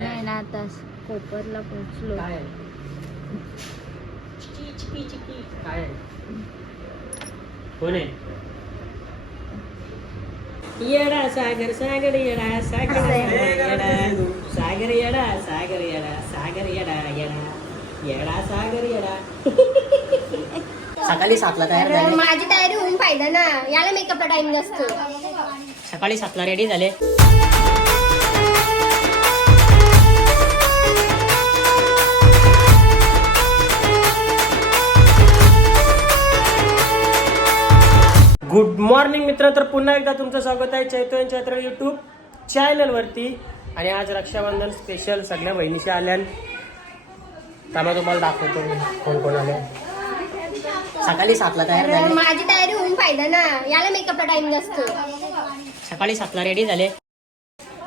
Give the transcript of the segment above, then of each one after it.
नाही. ना आता कोपरला पोहोचलो कोण येडा सागर सागर येडा सागर येडा. सागर येडा सागर येडा सागर येडा येडा येडा सागर येडा सकाळी सातला तयार झाले माझी तयारी होऊन पाहिलं ना याला मेकअपला टाइम नसतो सकाळी सातला रेडी झाले गुड मॉर्निंग मित्र तर पुन्हा एकदा तुमचं स्वागत आहे चैतन्य चैत्र युट्यूब चॅनलवरती आणि आज रक्षाबंधन स्पेशल सगळ्या बहिणीशी आल्या त्यामुळे तुम्हाला दाखवतो मी कोण कोण आले. सकाळी सातला तयार झाले. माझी तयारी होऊन पाहिलं ना. याला मेकअपला टाइम नसतो. सकाळी सातला रेडी झाले.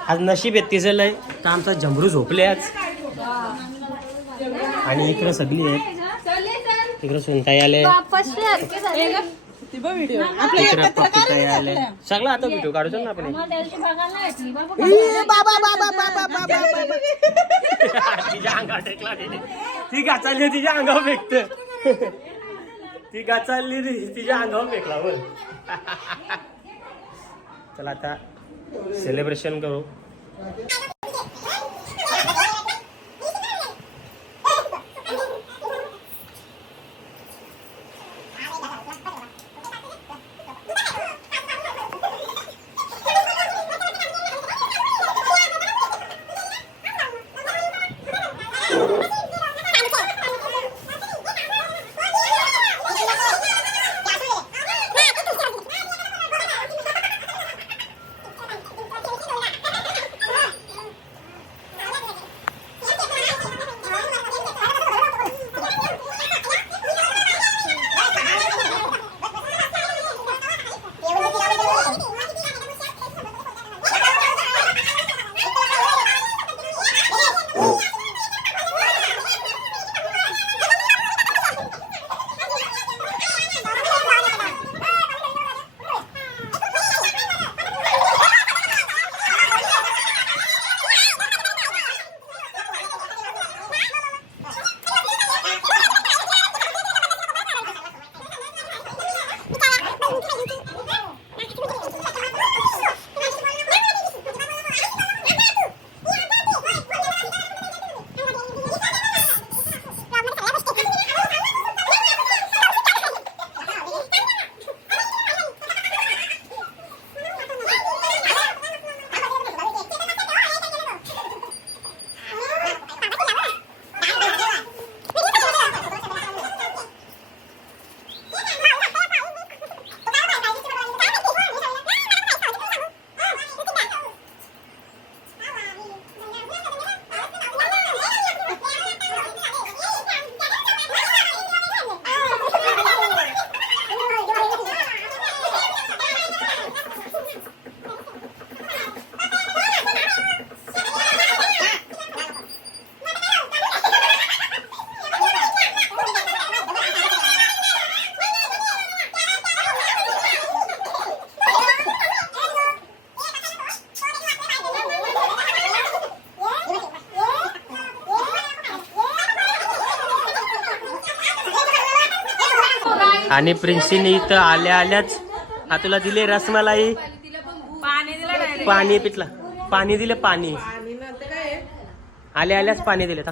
आज नशीब आहे तिचं लय. तर आमचा झमरू झोपले आज. आणि इकडं सगळी आहेत. इकडं सुनताई आले. सगळं आता व्हिडिओ काढतो ना आपण तिच्या अंगावर टेकला तिने. ती गाचाली तिच्या अंगावर फेकत. ती गाचाली तिच्या अंगावर फेकला बोल चला आता सेलिब्रेशन करू. आणि प्रिन्सीने इथं आल्या आल्याच हा तुला दिले रसमलाई? पाणी पितला. पाणी दिले पाणी. आल्या आल्याच पाणी दिले आता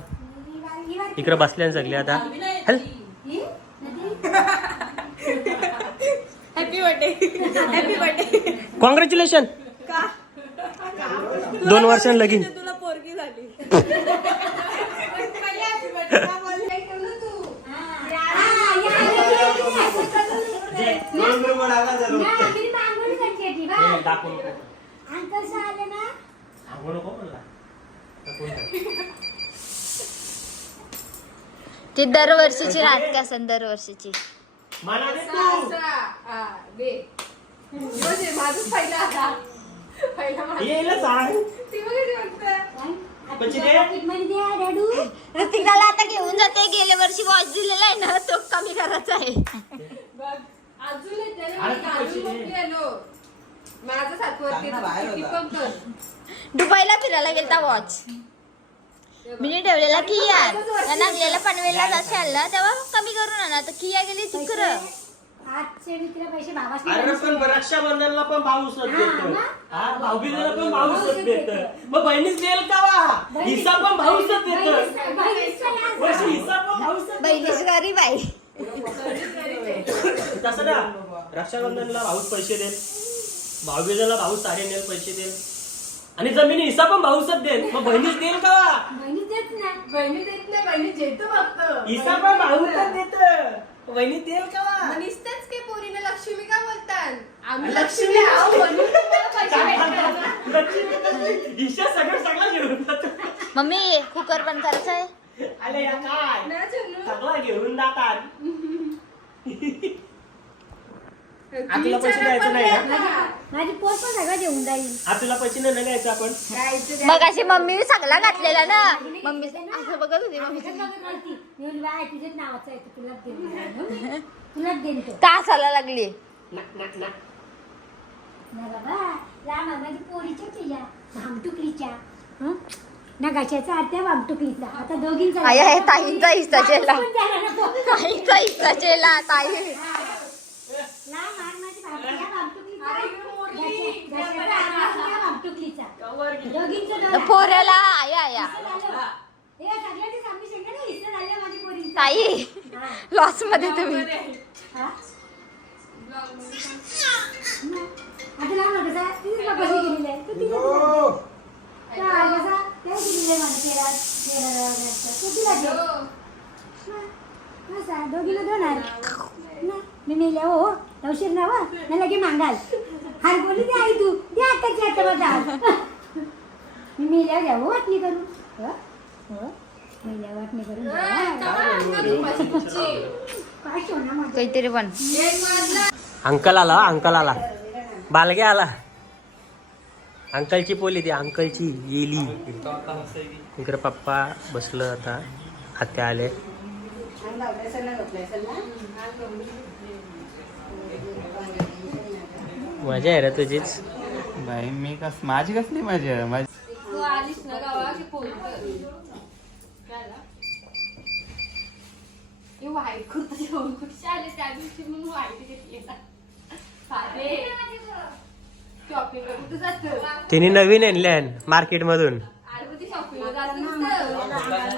इकडे बसले ना सगळे आता. हल. Happy birthday happy birthday congratulation दोन वर्षांनी लगीन. ती दरवर्षीची राहत का सन दरवर्षीची? मला दे तू. माझंच पहिला आता. येईला सांग ऋतिकाला घेऊन जाते. गेल्या वर्षी वॉच दिलेला आहे ना तो कमी करायचा आहे. अरे तू आहे. माझं. दुबईला फिरायला गेलता वॉच मी ठेवलेला किया. त्या नागलेला पनवेलला जायचं. आलं. तेव्हा कमी करून आणा. तर किया गेली तिकडं आजचे मित्र पैसे भावास अरे पण रक्षाबंधनला पण भाऊच देत हा भाऊबीजेला पण भाऊच देत मग बहिणीच देईल का वा? हिस्सा पण भाऊच देत वर्षी हिस्सा पण भाऊच देत. बहिणीच गरीब आहे तसं ना रक्षाबंधनला भाऊच पैसे देईल. भाऊबीजेला भाऊ साडे नेल पैसे देईल आणि जमिनी हिस्सा पण भाऊच देईल मग बहिणीच देईल का? वा बहिणी देत नाही. बहिणी देत नाही बहिणी जेतो फक्त. हिस्सा पण भाऊच देत. बहिणी देईल का? नुसतेच की पोरीने लक्ष्मी का बोलतात आम्ही लक्ष्मी लक्ष्मी आहो म्हणून तुम्हाला पैसे भेटतात. लक्ष्मी हिस्सा सगळं सगळं घेऊन जातो. मम्मी कुकर पण करायचं आहे अरे या काय. सगळं घेऊन जातात. ती तुला पैसे द्यायचे नाही? माझी पोर पण सगळं घेऊन जाईल. आज तुला पैसे नाही द्यायचे आपण? मग अशी मम्मी सगळा घातलेला ना. मम्मी असं बघत होती मम्मी. असं बघत राहती. मी म्हणली, बाय तुझ्याच नावाचं आहे तर तुलाच देईन तुलाच देईन तो. तासाला लागली. ना, बाबा रामा माझी भामटुकलीच्या. हं? आत्या भामटुकलीचा. आता दोघींचा आई आहे ताईंचा हिस्सा चेला. ताईंचा हिस्सा चेला ताई. माझी भामटुकली, पोऱ्याला आया आया ताई लॉसमध्ये तुम्ही. दोघीला दोन हार. मी मेल्या हो लवशीर नावा हो. मला लगे दे आई तू. दे आता माझा हार. मी मेल्या हो वाटणी करू हो? हो? मेल्या वाटणी. काय सोना माझं? काहीतरी पण. अंकल आला हा, अंकल आला. बालगे आला. अंकलची पोली ती अंकलची येली. इकडे पप्पा बसलं आता. आत्या आले. मजा आहे रे तुझीच. बाई मी कस माझी कसली मजा माझी? हे कुठं जात? तिने नवीन आणल्या मार्केट मधून.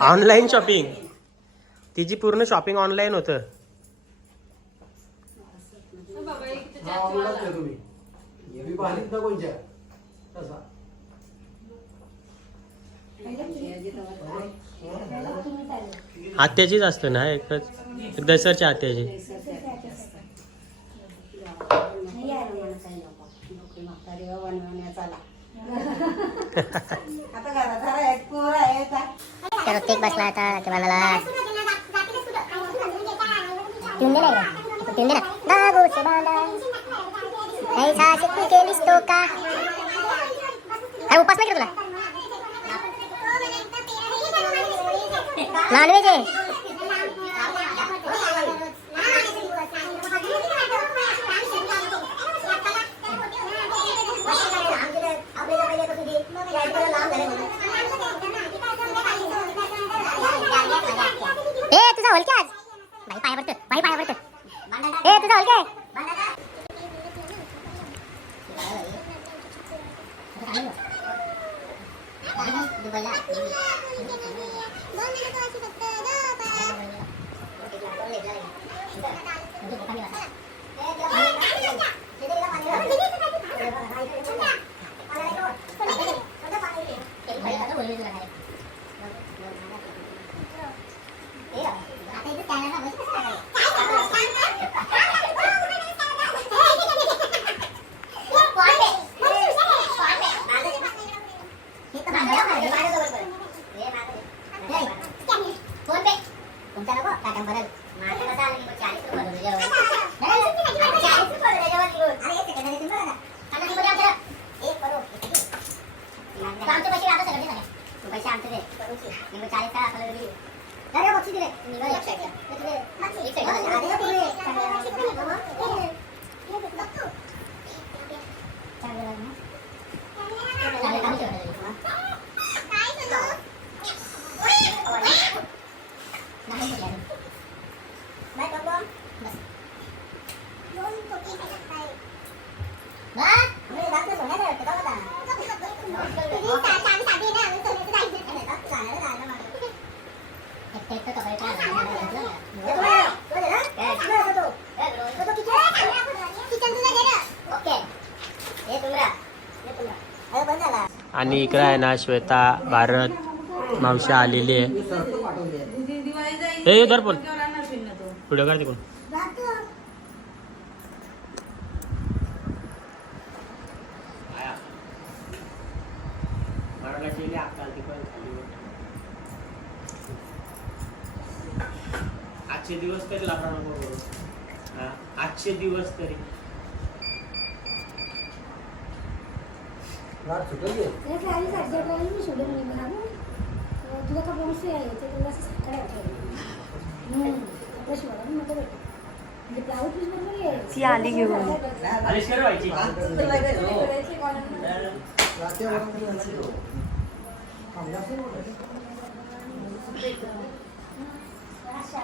ऑनलाईन शॉपिंग तिची पूर्ण शॉपिंग ऑनलाईन होतं. तर चाची मला. आत्याचीच असतं ना एकच एक दसरच्या आत्याची तर केक बसला आता केव्हाला पिऊन दे ना एकदा. पिऊन दे ना बाबूचे बांधा केलीस तो का काय उपास नाही तुला नॉनव्हेज आहे ए तुझा होल आज बाई पाया पडतं बाई पाया पडतं ए तुझा होल काय फोन पे तुमचा नको टाटा भरल माझं कसं आलं की मग चाळीस रुपये भरले जेवण चाळीस रुपये भरले जेवण निघून अरे एक सेकंड अरे तुम्ही बघा ना पन्नास रुपये द्या आमच्याला. एक करू एक किती? तर आमचे पैसे आता सगळे झाले पैसे आमचे दे निघून चाळीस काय आपल्याला दिली अरे बक्षी दिले निघून एक साईडला एक साईडला अरे पुढे आणि इकडे आहे ना श्वेता भारत मावशी आलेली आहे. ए धर पण पुढे काढ तिकडून. आजचे दिवस तरी लागणार नको करू. हा, आजचे दिवस तरी त्याला क्लारी सारख्या क्लारी मी सोडून नाही मला अं, आहे ते तुला असं वाटलं शिवाय भेट. म्हणजे ब्लाऊज पीस बरोबर आहे. ती आली घेऊन. व्हायची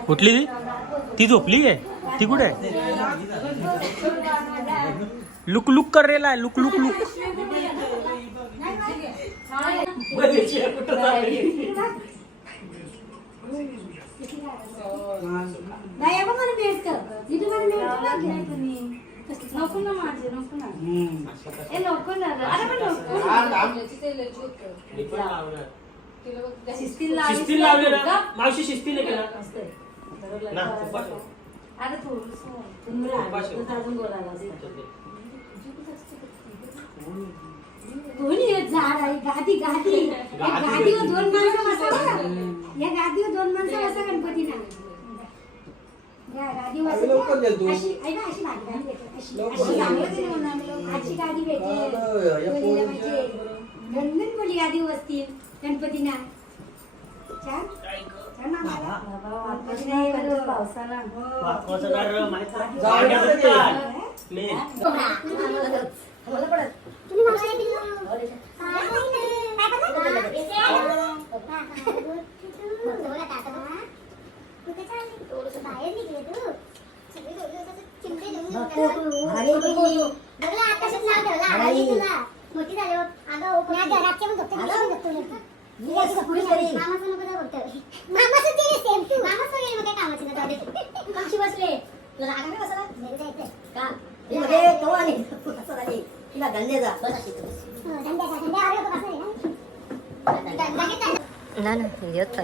कुठली ती? ती झोपली आहे ती कुठे आहे? लुक लुक कर रेला आहे लुक लुक लुक. नाही अगं मला भेटतं मी तुम्हाला भेटतो नको ना माझे नको ना ए नको ना गं. अरे पण नको. शिस्तीने लावले ना मावशी शिस्तीने केला. ना. अरे थोडंसं. अजून बोलायला. कोणी हे झाड आहे गादी गादी. या गादीवर दोन माणसं बसा या गादीवर दोन माणसं बसा. अशी ऐक ना, अशी भाजी गादी भेटेल. अशी अशी गादी अशी गादी भेटेल कोणीला गणगण कोणी गादी बसतील गणपतीना छान. छान ना मला? गणपती नाही. पावसाला. वाकवाचं दार माहीत नाही. गाड्या बसतात. मेन. मोठी झाली हो. अगं हो, पण लोकं. मामाचं नको जाऊ. मामाचं ते वगैरे मग काय कामाचं नाही, जाऊ दे. बसले तुला राग नाही बसला? घरी जायचंय. हो, धंद्याचा, धंद्या आले होते बसले ना. धंदा घेतला. ना ना येत चालेल आये, आये, आये. दिदू, रात्री मग दिदू. झोपली हो, वाटतं. दिदू. ये दिदू. ना ना आता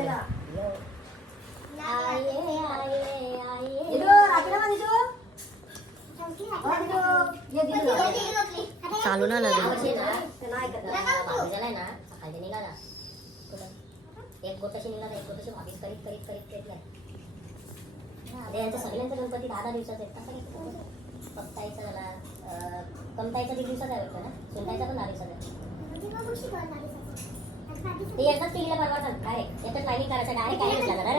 चालू ना ना निघाला एक गोटाशी निघाला एक गोटाशी वापिस करीत करीत करीत करीत अरे सगळ्यांचा गणपती दहा दहा दिवसाचा आहे कसं झाला कमताईचा दीड दिवसाचा आहे वाटतं ना सुनताईचा पण दहा दिवसाचा आहे ते टीव्हीला परवा सांग काय एकच लाईनिंग करायचं डायरेक्ट काय झाला ना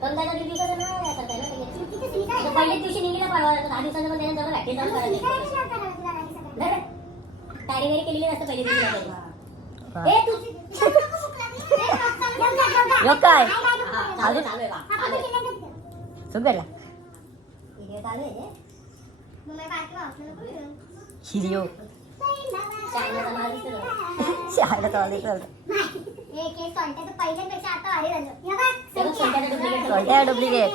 कमताईचा दीड दिवसाचा नाही आता त्याला ते पहिल्याच दिवशी निघाला परवा दहा दिवसाचा पण जवळ करायचं तारी वेरी केलेली नसतं पहिले दिवशी. ए, तू- काय? आहे, आहे बा. आहे. सुगरला आहे. हिरियो. शाळेला चालू. कोणत्या डुप्लिकेट.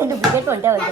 डुप्लिकेट कोणत्या होत्या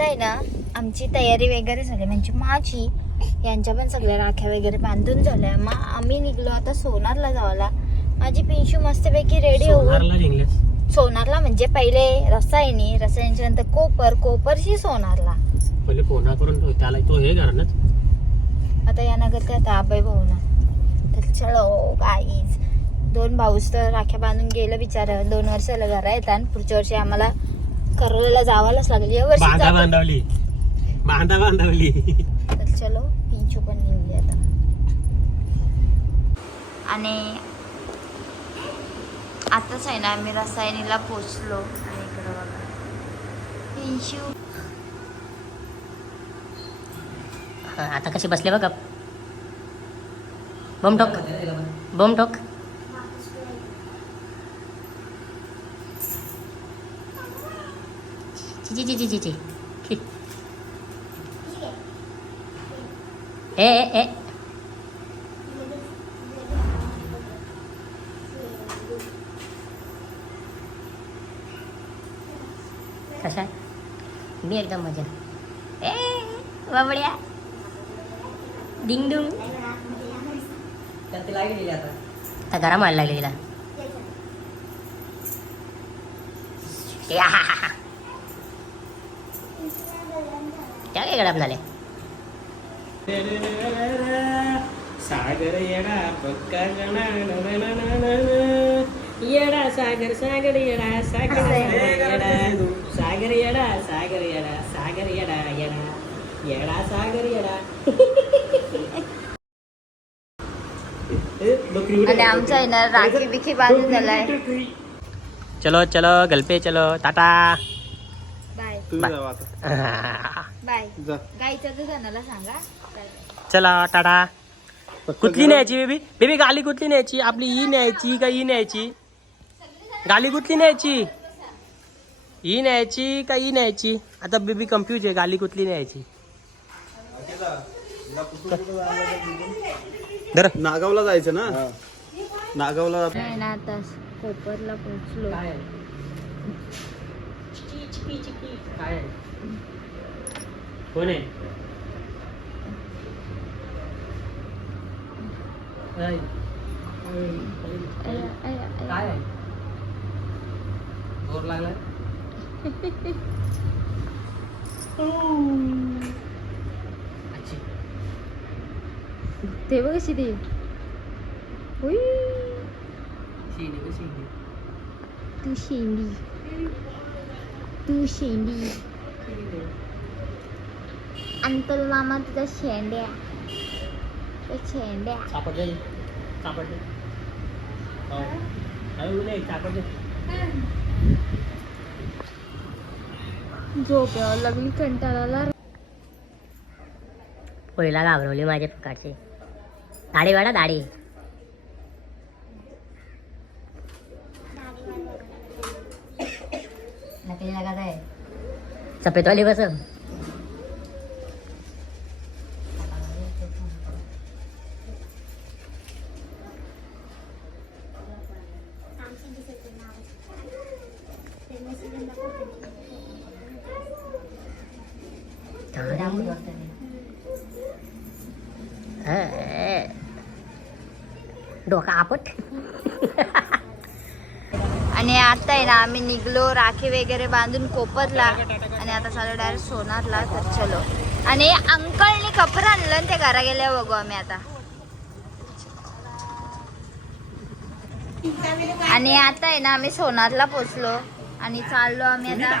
आता आहे ना आमची तयारी वगैरे झाली म्हणजे माझी यांच्या पण सगळ्या राख्या वगैरे बांधून झाल्या. मग आम्ही निघलो आता सोनारला जावाला माझी पिंशू मस्तपैकी रेडी होऊन सोनारला म्हणजे पहिले रसायनी रसायनच्या नंतर कोपर कोपरशी सोनारला. पहिले करून. त्याला तो हे आता या नगर काय आता आबाई भाऊ ना तर चलो गाईज दोन भाऊच तर राख्या बांधून गेलं बिचार. दोन वर्षाला घरा येतात आणि पुढच्या वर्षी आम्हाला करवल्याला जावालाच लागेल. या वर्षी बांधा जातो. बांधवली. बांधा बांधवली. तर चलो पिंचू पण निघली आता. आणि आताच आहे ना आम्ही रसायनीला पोचलो. आणि इकडं बघा. पिंचू. आता कशी बसले बघ. बम टोक बम टोक ची ची ची ची ची ए ए ए कशा आहे मी एकदम मजा ए बाबड्या डिंग डुंग आता गरम व्हायला लागले तिला या. त्या काय गडप झाले. सागर येडा पक्का गणा न न न न न न. येडा सागर सागर येडा सागर येडा. सागर येडा सागर येडा सागर येडा येडा. येडा सागर येडा. आणि आमचा आहे ना राखी बिखी बांधून झालाय. चलो चलो गलपे चलो टाटा. बाय. बाय. बाय गाईच्या दुधानाला सांगा. चला टाटा. कुठली न्यायची बेबी? बेबी गाली कुठली न्यायची? आपली ही न्यायची का ही न्यायची? गाली कुठली न्यायची? ही न्यायची का ही न्यायची? आता बेबी कन्फ्यूज आहे गाली कुठली न्यायची? धर. नागावला जायचं ना? नागावला नाही ना आता कोपरला पोहोचलो. काय? कोण आहे काय? अय, अय, अय. काय आहे जोर लागलाय अच्छी. ते बघ कशी ती उई, शेंडी गं, शेंडी. तू शेंडी अंतल मामा तुझा शेंड्या त्या शेंड्या सापडले सापडले हो. सापडले लागली कंटाळाला घाबरवली माझ्या प्रकारची दाढी वाडा दाढी. नकली लगात आहे सफेदवाली बस डोका आपट आणि आता आहे ना आम्ही निघलो राखी वगैरे बांधून कोपरला. आणि आता चालू डायरेक्ट सोनारला तर चलो. आणि अंकलनी कपडा आणलं आणि ते घरा गेल्या बघू आम्ही आता. आणि आता आहे ना आम्ही सोनारला पोचलो. आणि चाललो आम्ही आता.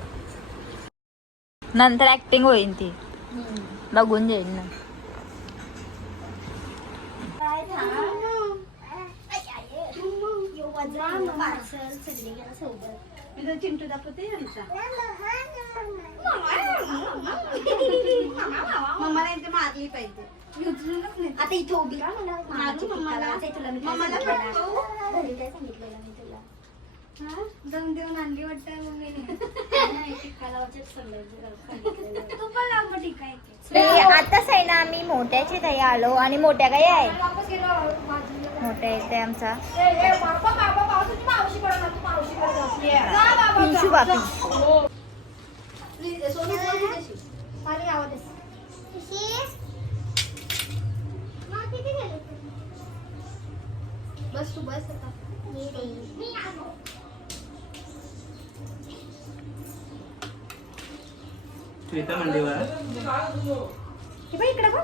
नंतर ऍक्टिंग होईल ती. बघून जाईल ना. आता इथं उभी राहा मला मारू मम्माला तुला मी काय सांगितलेलं? घरी काय सांगितलेलं मी तुला हा? जाऊन देऊन आणली वाटतं मम्मीने? तू पण लाव मग. आताच आहे ना आम्ही मोठ्याची ताई आलो आणि मोठ्या काही आहे? मोठ्या इथे आमचा. पिंशू बापी. पाणी आवाज येतो. ते? बस तू बस आता. मी श्वेता मंडीवर हे बघ इकडे बघ